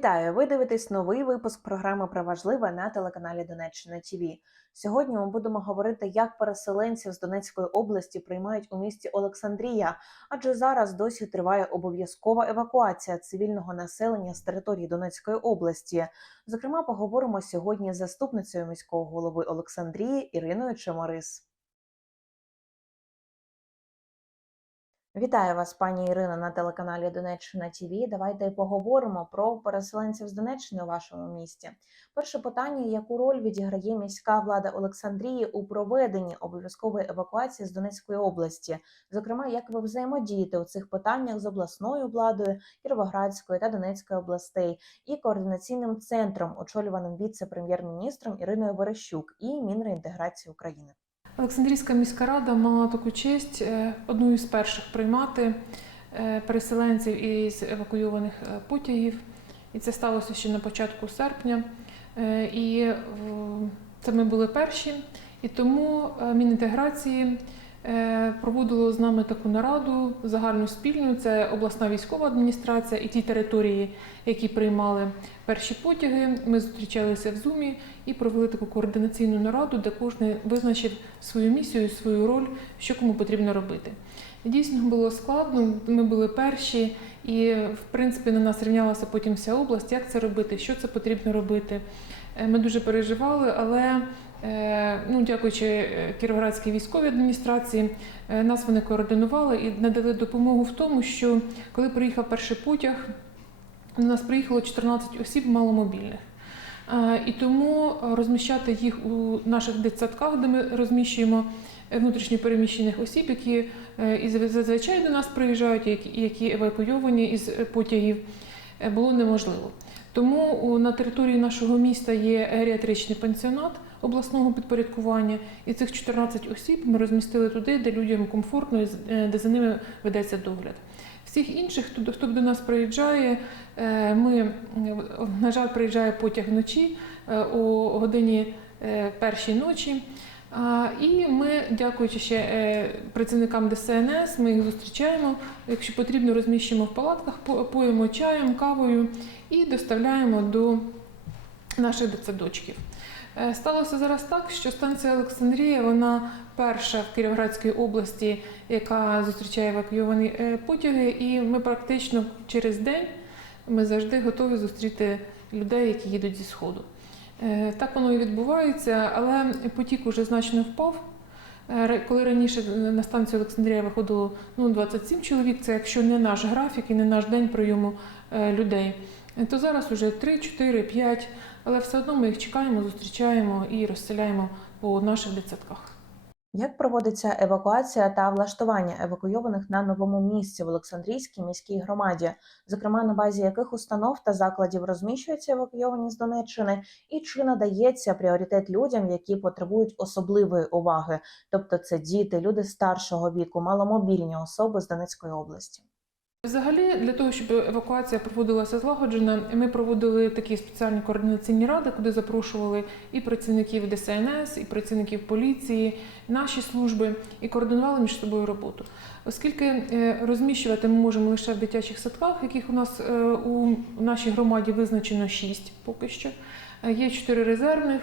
Вітаю! Ви дивитесь новий випуск програми про важливе на телеканалі Донеччина ТВ. Сьогодні ми будемо говорити, як переселенців з Донецької області приймають у місті Олександрія, адже зараз досі триває обов'язкова евакуація цивільного населення з території Донецької області. Зокрема, поговоримо сьогодні з заступницею міського голови Олександрії Іриною Чеморис. Вітаю вас, пані Ірина, на телеканалі Донеччина ТВ. Давайте поговоримо про переселенців з Донеччини у вашому місті. Перше питання: яку роль відіграє міська влада Олександрії у проведенні обов'язкової евакуації з Донецької області? Зокрема, як ви взаємодієте у цих питаннях з обласною владою Кіровоградської та Донецької областей і координаційним центром, очолюваним віце-прем'єр-міністром Іриною Верещук і Мінреінтеграції України? Олександрійська міська рада мала таку честь е, одну із перших приймати е, переселенців із евакуйованих путягів, потягів. І це сталося ще на початку серпня. Е, І е, це ми були перші. І тому е, Мінінтеграції е, проводило з нами таку нараду загальну спільну. Це обласна військова адміністрація і ті території, які приймали перші потяги. Ми зустрічалися в Зумі і провели таку координаційну нараду, де кожен визначив свою місію, свою роль, що кому потрібно робити. Дійсно було складно. Ми були перші, і в принципі на нас рівнялася потім вся область, як це робити, що це потрібно робити. Е, Ми дуже переживали, але е, ну, дякуючи е, Кіровоградській військовій адміністрації, е, нас вони координували і надали допомогу в тому, що коли приїхав перший потяг, до нас приїхало 14 осіб маломобільних. Е, І тому розміщати їх у наших дитсадках, де ми розміщуємо внутрішньопереміщених осіб, які е, і зазвичай до нас приїжджають, які- евакуйовані із потягів, е, було неможливо. Тому на території нашого міста є геріатричний пансіонат обласного підпорядкування, і цих 14 осіб ми розмістили туди, де людям комфортно, і е, де за ними ведеться догляд. Всіх інших, хто, хто до нас приїжджає, е, ми, е, на жаль, приїжджає потяг вночі о годині першій ночі. І ми, дякуючи ще працівникам ДСНС, ми їх зустрічаємо. Якщо потрібно, розміщуємо в палатках, по- поїмо чаєм, кавою і доставляємо до наших дитсадочків. Е, Сталося зараз так, що станція Олександрія вона перша в Кіровоградській області, яка зустрічає евакуйовані е, потяги, і ми практично через день ми завжди готові зустріти людей, які їдуть зі сходу. Е, Так воно і відбувається, але потік уже значно впав. Коли раніше на станцію Олександрія виходило ну, 27 чоловік, це якщо не наш графік і не наш день прийому людей, то зараз вже 3, 4, 5, але все одно ми їх чекаємо, зустрічаємо і розселяємо по наших дитсадках. Як проводиться евакуація та влаштування евакуйованих на новому місці в Олександрійській міській громаді, зокрема на базі яких установ та закладів розміщуються евакуйовані з Донеччини, і чи надається пріоритет людям, які потребують особливої уваги, тобто це діти, люди старшого віку, маломобільні особи з Донецької області? Взагалі, для того, щоб евакуація проводилася злагоджено, ми проводили такі спеціальні координаційні ради, куди запрошували і працівників ДСНС, і працівників поліції, наші служби, і координували між собою роботу. Оскільки е, розміщувати ми можемо лише в дитячих садках, яких у нас е, у нашій громаді визначено 6 поки що, е, є 4 резервних.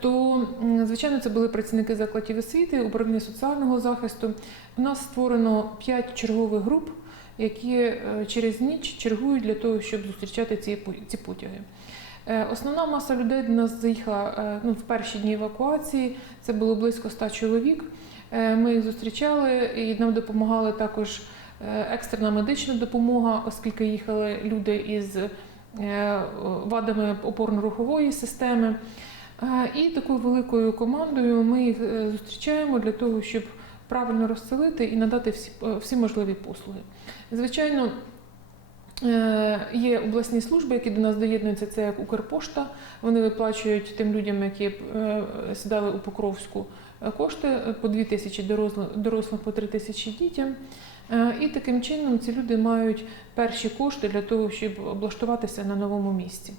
То, звичайно, це були працівники закладів освіти, управління соціального захисту. У нас створено 5 чергових груп, які е, через ніч чергують для того, щоб зустрічати ці, ці потяги. Е, Основна маса людей до нас заїхала е, ну, в перші дні евакуації. Це було близько 100 чоловік. Ми їх зустрічали і нам допомагала також екстрена медична допомога, оскільки їхали люди із вадами опорно-рухової системи. І такою великою командою ми їх зустрічаємо для того, щоб правильно розселити і надати всі, е, всі можливі послуги. Звичайно, е, є обласні служби, які до нас доєднуються, це як Укрпошта. Вони виплачують тим людям, які е, сідали у Покровську кошти по 2 тисячі дорослим по 3 тисячі дітям. І таким чином ці люди мають перші кошти для того, щоб облаштуватися на новому місці.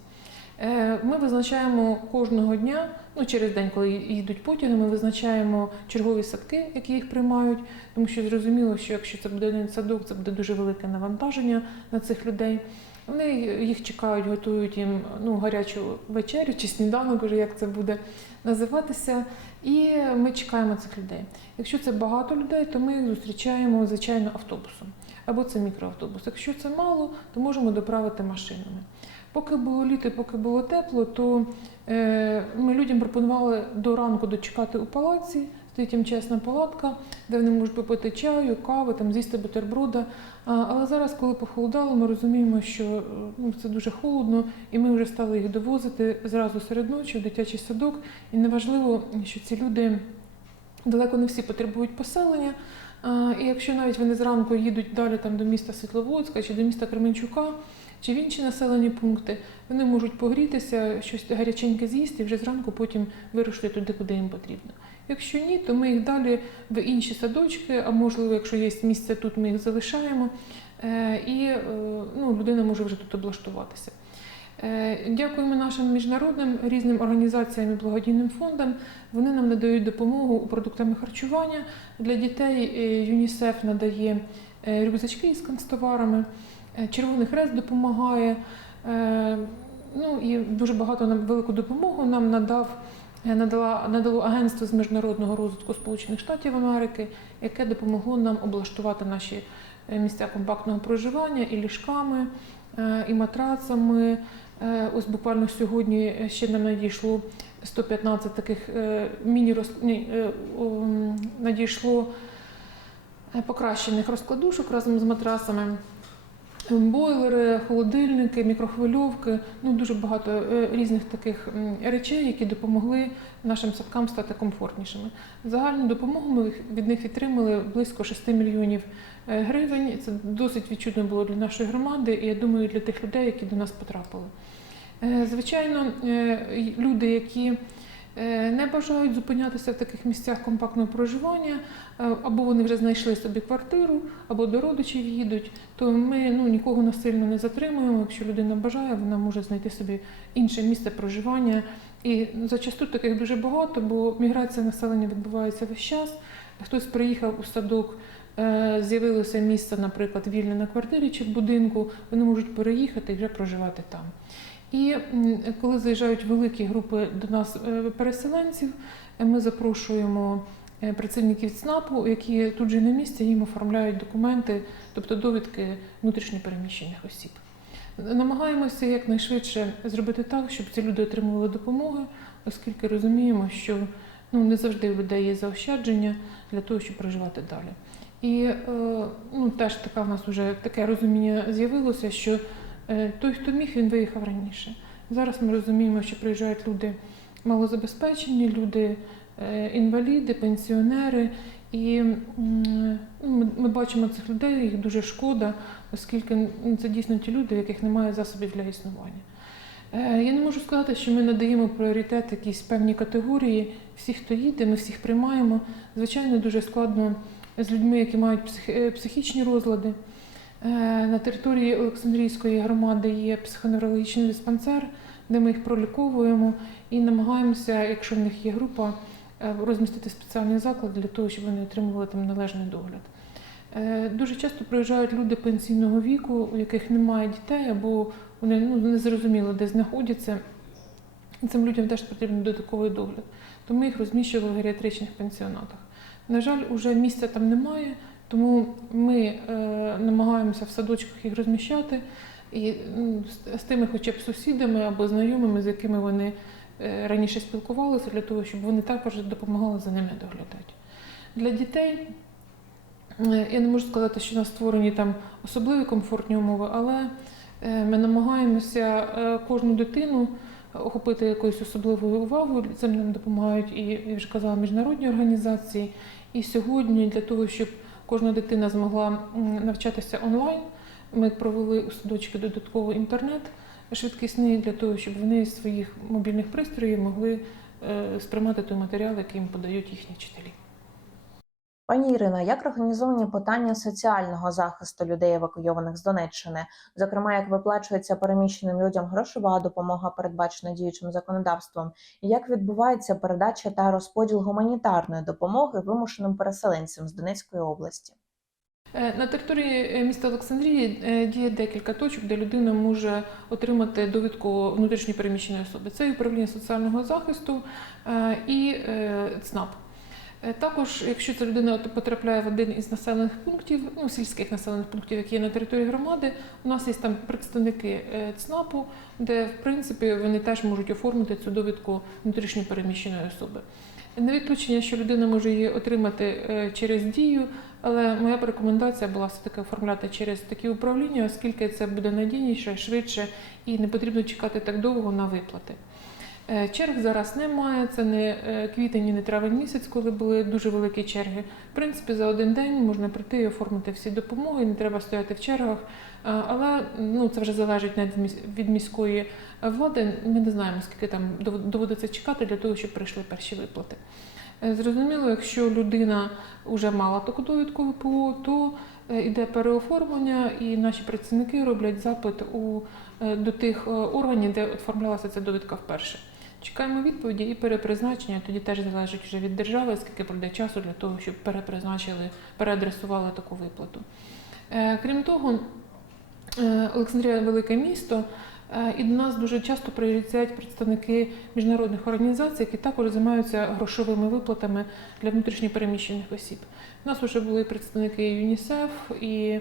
Е, Ми визначаємо кожного дня, ну через день, коли їдуть потяги, ми визначаємо чергові садки, які їх приймають, тому що зрозуміло, що якщо це буде один садок, це буде дуже велике навантаження на цих людей. Вони їх чекають, готують їм ну, гарячу вечерю чи сніданок, вже як це буде називатися. І ми чекаємо цих людей. Якщо це багато людей, то ми їх зустрічаємо звичайно автобусом або це мікроавтобус. Якщо це мало, то можемо доправити машинами. Поки було літо, поки було тепло, то е, ми людям пропонували до ранку дочекати у палаці, стоїть їм чесна палатка, де вони можуть попити чаю, кави, там з'їсти бутерброда. Але зараз, коли похолодало, ми розуміємо, що е, ну, це дуже холодно, і ми вже стали їх довозити зразу серед ночі в дитячий садок. І неважливо, що ці люди далеко не всі потребують поселення. І якщо навіть вони зранку їдуть далі там, до міста Світловодська чи до міста Кременчука, чи в інші населені пункти, вони можуть погрітися, щось гаряченьке з'їсти і вже зранку потім вирушити туди, куди їм потрібно. Якщо ні, то ми їх далі в інші садочки, а можливо, якщо є місце тут, ми їх залишаємо, Е, і е, ну, людина може вже тут облаштуватися. Е, Дякуємо нашим міжнародним різним організаціям і благодійним фондам. Вони нам надають допомогу продуктами харчування для дітей. ЮНІСЕФ надає рюкзачки із канцтоварами, Червоний Хрест допомагає. Е, Ну і дуже багато нам велику допомогу нам надав. е, Надала надало агентство з міжнародного розвитку Сполучених Штатів Америки, яке допомогло нам облаштувати наші е, місця компактного проживання і ліжками, е, і матрацами. Е, Ось буквально сьогодні ще нам надійшло 115 таких е, міні ні, е, надійшло е, покращених розкладушок разом з матрасами. Бойлери, холодильники, мікрохвильовки, ну дуже багато е, різних таких речей, які допомогли нашим садкам стати комфортнішими. Загальну допомогу ми від них отримали близько 6 мільйонів е, гривень. Це досить відчутно було для нашої громади, і я думаю, для тих людей, які до нас потрапили. Е, Звичайно, люди, які не бажають зупинятися в таких місцях компактного проживання, е, або вони вже знайшли собі квартиру, або до родичів їдуть, то ми ну, нікого насильно не затримуємо. Якщо людина бажає, вона може знайти собі інше місце проживання. І зачасту таких дуже багато, бо міграція населення відбувається весь час. Хтось приїхав у садок, е, з'явилося місце, наприклад, вільне на квартирі чи в будинку, вони можуть переїхати і вже проживати там. І коли заїжджають великі групи до нас е, переселенців, е, ми запрошуємо е, працівників ЦНАПу, які тут же на місці їм оформляють документи, тобто довідки внутрішньопереміщених осіб. Намагаємося якнайшвидше зробити так, щоб ці люди отримували допомоги, оскільки розуміємо, що ну, не завжди у людей є заощадження для того, щоб проживати далі. І ну, теж така в нас вже таке розуміння з'явилося, що той, хто міг, він виїхав раніше. Зараз ми розуміємо, що приїжджають люди малозабезпечені, люди е, інваліди, пенсіонери. І ну, ми, бачимо цих людей, їх дуже шкода, оскільки ну, це дійсно ті люди, в яких немає засобів для існування. Е, Я не можу сказати, що ми надаємо пріоритет якійсь певній категорії. Всі, хто їде, ми всіх приймаємо. Звичайно, дуже складно з людьми, які мають псих- е, психічні розлади. Е, На території Олександрійської громади є психоневрологічний диспансер, де ми їх проліковуємо і намагаємося, якщо в них є група, е, розмістити спеціальний заклад для того, щоб вони отримували там належний догляд. Е, Дуже часто приїжджають люди пенсійного віку, у яких немає дітей, або вони ну, не зрозуміло, де знаходяться. Цим людям теж потрібен додатковий догляд. То ми їх розміщували в геріатричних пенсіонатах. На жаль, уже місця там немає, тому ми е, намагаємося в садочках їх розміщати і з, з тими, хоча б сусідами або знайомими, з якими вони е, раніше спілкувалися, для того, щоб вони також допомагали за ними доглядати. Для дітей е, я не можу сказати, що у нас створені там особливі комфортні умови, але е, ми намагаємося е, кожну дитину охопити якоюсь особливою увагою. Цим нам допомагають і я вже казала міжнародні організації. І сьогодні для того, щоб кожна дитина змогла навчатися онлайн, ми провели у садочки додатковий інтернет швидкісний для того, щоб вони з своїх мобільних пристроїв могли е, сприймати той матеріал, який їм подають їхні вчителі. Пані Ірина, як організовані питання соціального захисту людей, евакуйованих з Донеччини, зокрема, як виплачується переміщеним людям грошова допомога, передбачена діючим законодавством, і як відбувається передача та розподіл гуманітарної допомоги вимушеним переселенцям з Донецької області? Е, На території е, міста Олександрії е, діє декілька точок, де людина може отримати довідку внутрішньо переміщеної особи. Це управління соціального захисту і ЦНАП. Е, Також, якщо ця людина потрапляє в один із населених пунктів, ну сільських населених пунктів, які є на території громади, у нас є там представники е, ЦНАПу, де в принципі вони теж можуть оформити цю довідку внутрішньо переміщеної особи. Не виключення, що людина може її отримати е, через дію, але моя б рекомендація була все-таки оформляти через такі управління, оскільки це буде надійніше, швидше і не потрібно чекати так довго на виплати. Е, Черг зараз немає, це не е, квітень і не травень місяць, коли були дуже великі черги. В принципі, за один день можна прийти і оформити всі допомоги, не треба стояти в чергах. Але ну, це вже залежить від міської влади. Ми не знаємо, скільки там доводиться чекати для того, щоб прийшли перші виплати. Е, Зрозуміло, якщо людина вже мала таку довідку ВПО, то йде переоформлення, і наші працівники роблять запит у, до тих органів, де оформлялася ця довідка вперше. Чекаємо відповіді і перепризначення. Тоді теж залежить вже від держави, скільки пройде часу для того, щоб перепризначили, переадресували таку виплату. Е, Крім того, е, Олександрія велике місто, е, і до нас дуже часто приїжджають представники міжнародних організацій, які також займаються грошовими виплатами для внутрішньопереміщених осіб. У нас вже були представники ЮНІСЕФ, і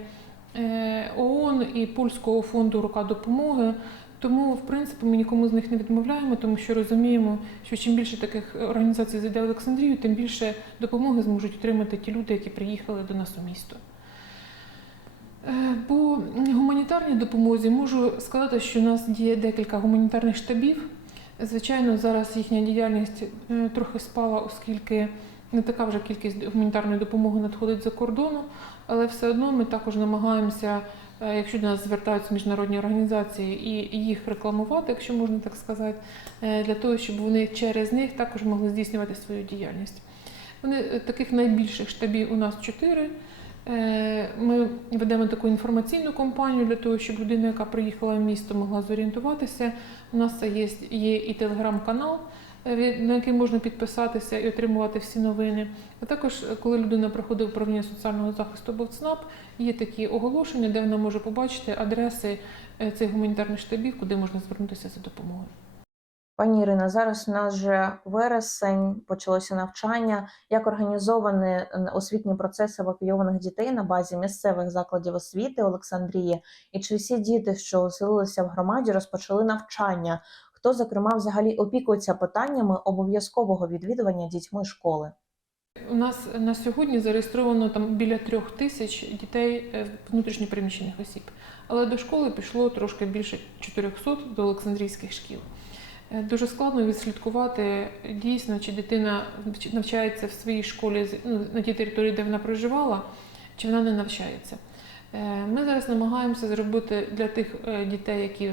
ООН, і Польського фонду Рука допомоги. Тому, в принципі, ми нікому з них не відмовляємо, тому що розуміємо, що чим більше таких організацій зайде в Олександрію, тим більше допомоги зможуть отримати ті люди, які приїхали до нас у місто. Е, По гуманітарній допомозі можу сказати, що у нас діє декілька гуманітарних штабів. Звичайно, зараз їхня діяльність е, трохи спала, оскільки не така вже кількість гуманітарної допомоги надходить за кордону, але все одно ми також намагаємося, е, якщо до нас звертаються міжнародні організації, і їх рекламувати, якщо можна так сказати, е, для того, щоб вони через них також могли здійснювати свою діяльність. Вони е, таких найбільших штабів у нас чотири. Ми ведемо таку інформаційну кампанію для того, щоб людина, яка приїхала в місто, могла зорієнтуватися. У нас є, є і телеграм-канал, на який можна підписатися і отримувати всі новини. А також, е, коли людина приходить в управління соціального захисту або в ЦНАП, є такі оголошення, де вона може побачити адреси е, цих гуманітарних штабів, куди можна звернутися за допомогою. Пані Ірина, зараз у нас вже вересень, почалося навчання. Як організований е, освітній процес евакуйованих дітей на базі місцевих закладів освіти Олександрії? І чи всі діти, що оселилися в громаді, розпочали навчання? Хто, зокрема, взагалі опікується питаннями обов'язкового відвідування дітьми школи? У нас на сьогодні зареєстровано там біля трьох тисяч дітей е, внутрішньопереміщених осіб, але до школи пішло трошки більше 400 до Олександрійських шкіл. Е, Дуже складно відслідкувати дійсно, чи дитина навчається в своїй школі ну, на тій території, де вона проживала, чи вона не навчається. Е, Ми зараз намагаємося зробити для тих е, дітей, які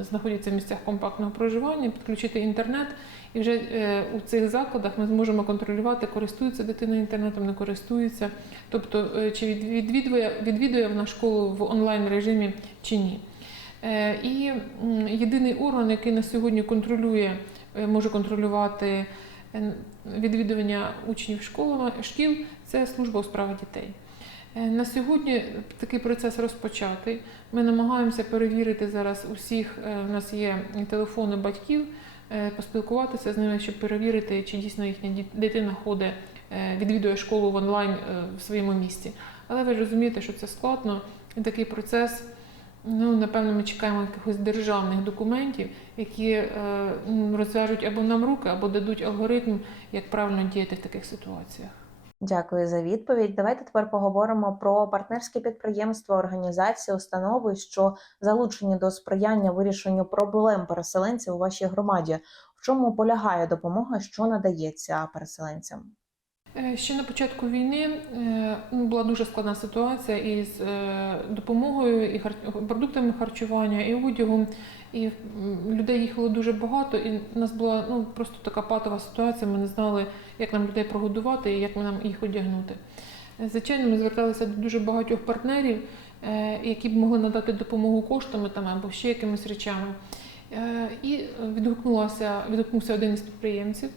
знаходяться в місцях компактного проживання, підключити інтернет, і вже е, у цих закладах ми зможемо контролювати, користується дитина інтернетом, не користується, тобто чи від- відвідує, відвідує вона школу в онлайн режимі чи ні. І єдиний орган, який на сьогодні контролює, може контролювати відвідування учнів шкіл, це служба у справах дітей. Е, На сьогодні такий процес розпочатий. Ми намагаємося перевірити зараз усіх. е, У нас є телефони батьків, е, поспілкуватися з ними, щоб перевірити, чи дійсно їхня дитина ходить, е, відвідує школу в онлайн е, в своєму місті. Але ви ж розумієте, що це складно, і такий процес. Ну, напевно, ми чекаємо якихось державних документів, які е, розв'яжуть або нам руки, або дадуть алгоритм, як правильно діяти в таких ситуаціях. Дякую за відповідь. Давайте тепер поговоримо про партнерські підприємства, організації, установи, що залучені до сприяння вирішенню проблем переселенців у вашій громаді. В чому полягає допомога, що надається переселенцям? Е, Ще на початку війни е, ну, була дуже складна ситуація із е, допомогою і продуктами харчування, і одягом. І людей їхало дуже багато, і в нас була ну, просто така патова ситуація. Ми не знали, як нам людей прогодувати і як нам їх одягнути. Звичайно, ми зверталися до дуже багатьох партнерів, які б могли надати допомогу коштами там або ще якимись речами. І відгукнулася, відгукнувся один із підприємців.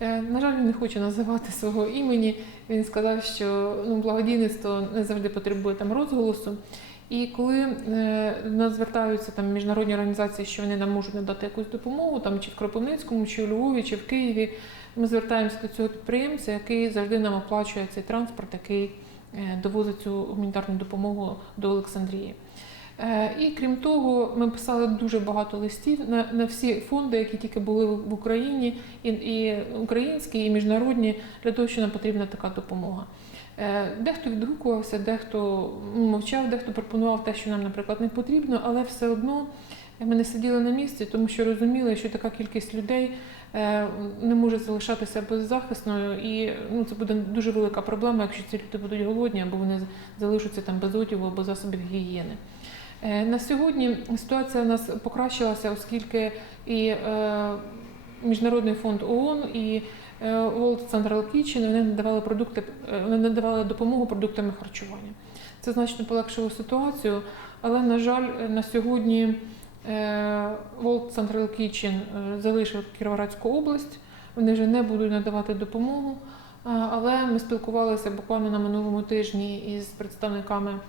Е, На жаль, він не хоче називати свого імені. Він сказав, що ну, благодійництво не завжди потребує там розголосу. І коли е, до нас звертаються там міжнародні організації, що вони нам можуть надати якусь допомогу, там чи в Кропивницькому, чи в Львові, чи в Києві, ми звертаємося до цього підприємця, який завжди нам оплачує цей транспорт, який е, довозить цю гуманітарну допомогу до Олександрії. Е, І крім того, ми писали дуже багато листів на, на всі фонди, які тільки були в Україні, і, і українські, і міжнародні, для того, що нам потрібна така допомога. Е, Дехто відгукувався, дехто мовчав, дехто пропонував те, що нам, наприклад, не потрібно, але все одно ми не сиділи на місці, тому що розуміли, що така кількість людей е, не може залишатися беззахисною, і ну, це буде дуже велика проблема, якщо ці люди будуть голодні або вони залишаться там без одягу або засобів гігієни. Е, На сьогодні ситуація у нас покращилася, оскільки і е, Міжнародний фонд ООН і е, World Central Kitchen вони надавали продукти, вони надавали допомогу продуктами харчування. Це значно полегшило ситуацію, але на жаль, на сьогодні World Central Kitchen залишив Кіровоградську область. Вони вже не будуть надавати допомогу. Але ми спілкувалися буквально на минулому тижні із представниками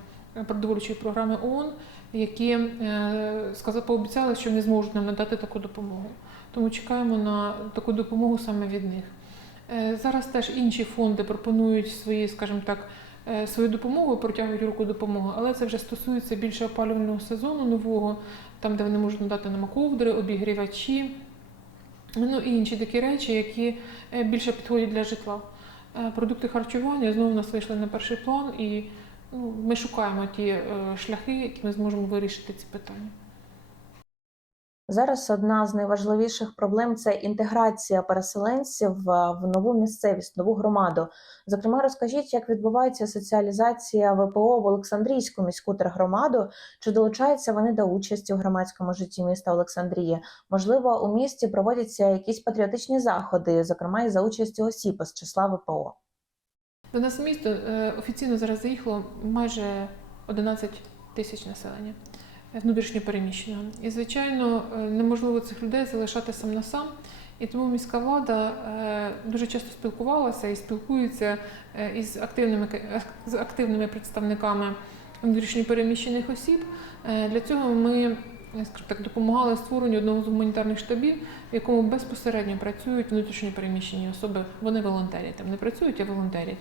продовольчої програми ООН, які е, сказали, пообіцяли, що вони зможуть нам надати таку допомогу. Тому чекаємо на таку допомогу саме від них. Е, Зараз теж інші фонди пропонують свої, скажімо так, е, свою допомогу, протягують руку допомоги, але це вже стосується більше опалювального сезону нового, там, де вони можуть надати нам ковдри, обігрівачі, ну і інші такі речі, які більше підходять для житла. Продукти харчування знову нас вийшли на перший план, і ну, ми шукаємо ті е, шляхи, які ми зможемо вирішити ці питання. Зараз одна з найважливіших проблем це інтеграція переселенців е, в нову місцевість, нову громаду. Зокрема, розкажіть, як відбувається соціалізація ВПО в Олександрійську міську тергромаду? Чи долучаються вони до участі у громадському житті міста Олександрії? Можливо, у місті проводяться якісь патріотичні заходи, зокрема і за участі осіб із числа ВПО. До нас місто е, офіційно зараз заїхало майже 11 тисяч населення е, внутрішньо переміщеного. І, звичайно, е, неможливо цих людей залишати сам на сам. І тому міська влада дуже часто спілкувалася і спілкується із активними, з активними представниками внутрішньопереміщених осіб. Для цього ми так, допомагали створенню одного з гуманітарних штабів, в якому безпосередньо працюють внутрішньопереміщені особи. Вони волонтерять, там не працюють, а волонтерять.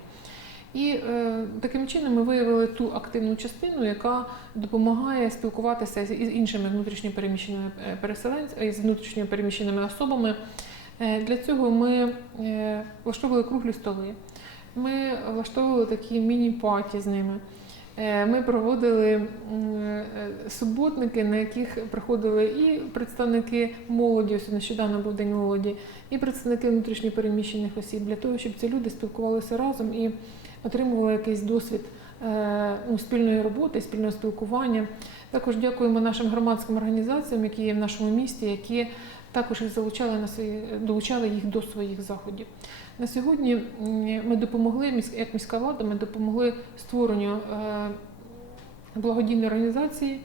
І е, таким чином ми виявили ту активну частину, яка допомагає спілкуватися з іншими внутрішньопереміщеними е, переселенцями, з внутрішньопереміщеними особами. Е, Для цього ми е, влаштовували круглі столи. Ми влаштовували такі міні-паті з ними. Е, Ми проводили е, суботники, на яких приходили і представники молоді, ось нещодавно був День молоді, і представники внутрішньопереміщених осіб, для того, щоб ці люди спілкувалися разом і отримували якийсь досвід е, ну, спільної роботи, спільного спілкування. Також дякуємо нашим громадським організаціям, які є в нашому місті, які також їх залучали на свої, долучали їх до своїх заходів. На сьогодні ми допомогли, як міська влада, ми допомогли створенню е, благодійної організації,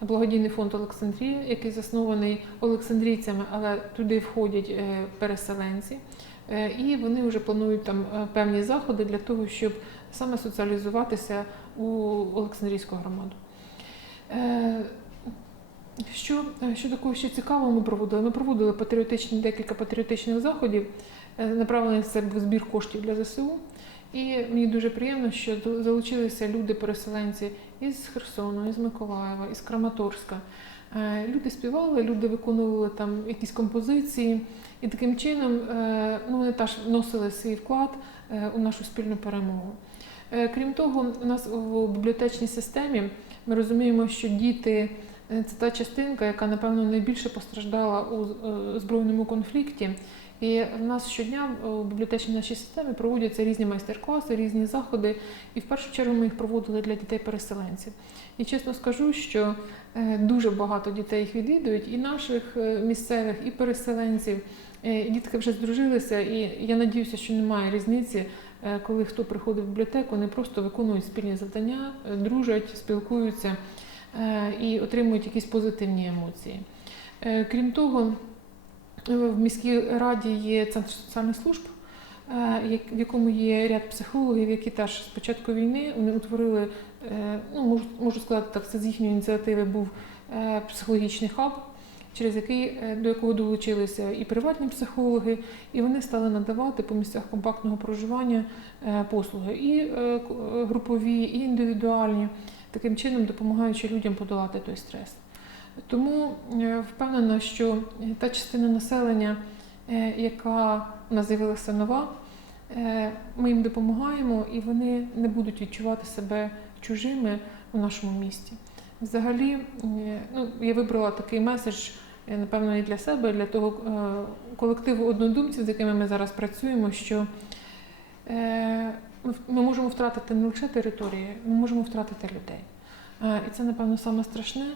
благодійний фонд Олександрія, який заснований олександрійцями, але туди входять е, переселенці. Е, І вони вже планують там е, певні заходи для того, щоб саме соціалізуватися у Олександрійську громаду. Е, Що, що такого ще цікавого ми проводили? Ми проводили патріотичні, декілька патріотичних заходів, направлений це був збір коштів для ЗСУ. І мені дуже приємно, що залучилися люди-переселенці із Херсону, із Миколаєва, із Краматорська. Люди співали, люди виконували там якісь композиції, і таким чином е, ну, вони теж вносили свій вклад е, у нашу спільну перемогу. Е, Крім того, у нас у бібліотечній системі ми розуміємо, що діти це та частинка, яка напевно найбільше постраждала у збройному конфлікті. І в нас щодня у бібліотечній нашій системі проводяться різні майстер-класи, різні заходи, і в першу чергу ми їх проводили для дітей-переселенців. І чесно скажу, що е, дуже багато дітей їх відвідують, і наших е, місцевих, і переселенців. Е, Дітки вже здружилися, і я надіюся, що немає різниці, коли хто приходить в бібліотеку, вони просто виконують спільні завдання, дружать, спілкуються і отримують якісь позитивні емоції. Крім того, В міській раді є центр соціальних служб, в якому є ряд психологів, які теж з початку війни вони утворили, е, ну можу, сказати так, це з їхньої ініціативи був е, психологічний хаб, через який е, до якого долучилися і приватні психологи, і вони стали надавати по місцях компактного проживання е, послуги і е, е, групові, і індивідуальні, таким чином допомагаючи людям подолати той стрес. Тому е, впевнена, що та частина населення, е, яка у нас з'явилася нова, е, ми їм допомагаємо і вони не будуть відчувати себе чужими у нашому місті. Взагалі, е, ну, я вибрала такий меседж, е, напевно, і для себе, і для того е, колективу однодумців, з якими ми зараз працюємо, що е, ми можемо втратити не лише території, ми можемо втратити людей. Е, І це, напевно, саме страшне.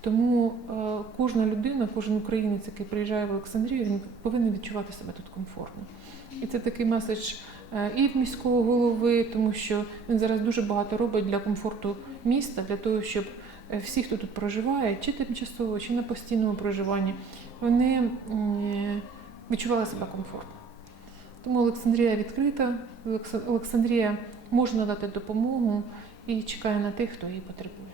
Тому е, кожна людина, кожен українець, який приїжджає в Олександрію, він повинен відчувати себе тут комфортно. І це такий меседж е, і в міського голови, тому що він зараз дуже багато робить для комфорту міста, для того, щоб е, всі, хто тут проживає, чи тимчасово, чи на постійному проживанні, вони відчували себе комфортно. Тому Олександрія відкрита, Олександрія може надати допомогу і чекає на тих, хто її потребує.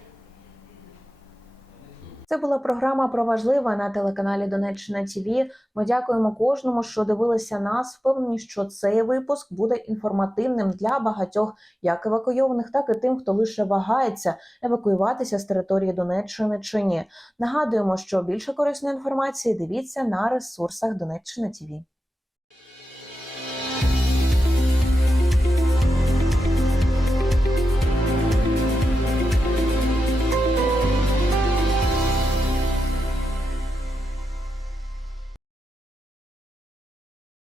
Це була програма про важливе на телеканалі Донеччина ТВ. Ми дякуємо кожному, що дивилися нас. Впевнені, що цей випуск буде інформативним для багатьох як евакуйованих, так і тим, хто лише вагається евакуюватися з території Донеччини чи ні. Нагадуємо, що більше корисної інформації дивіться на ресурсах Донеччина ТВ.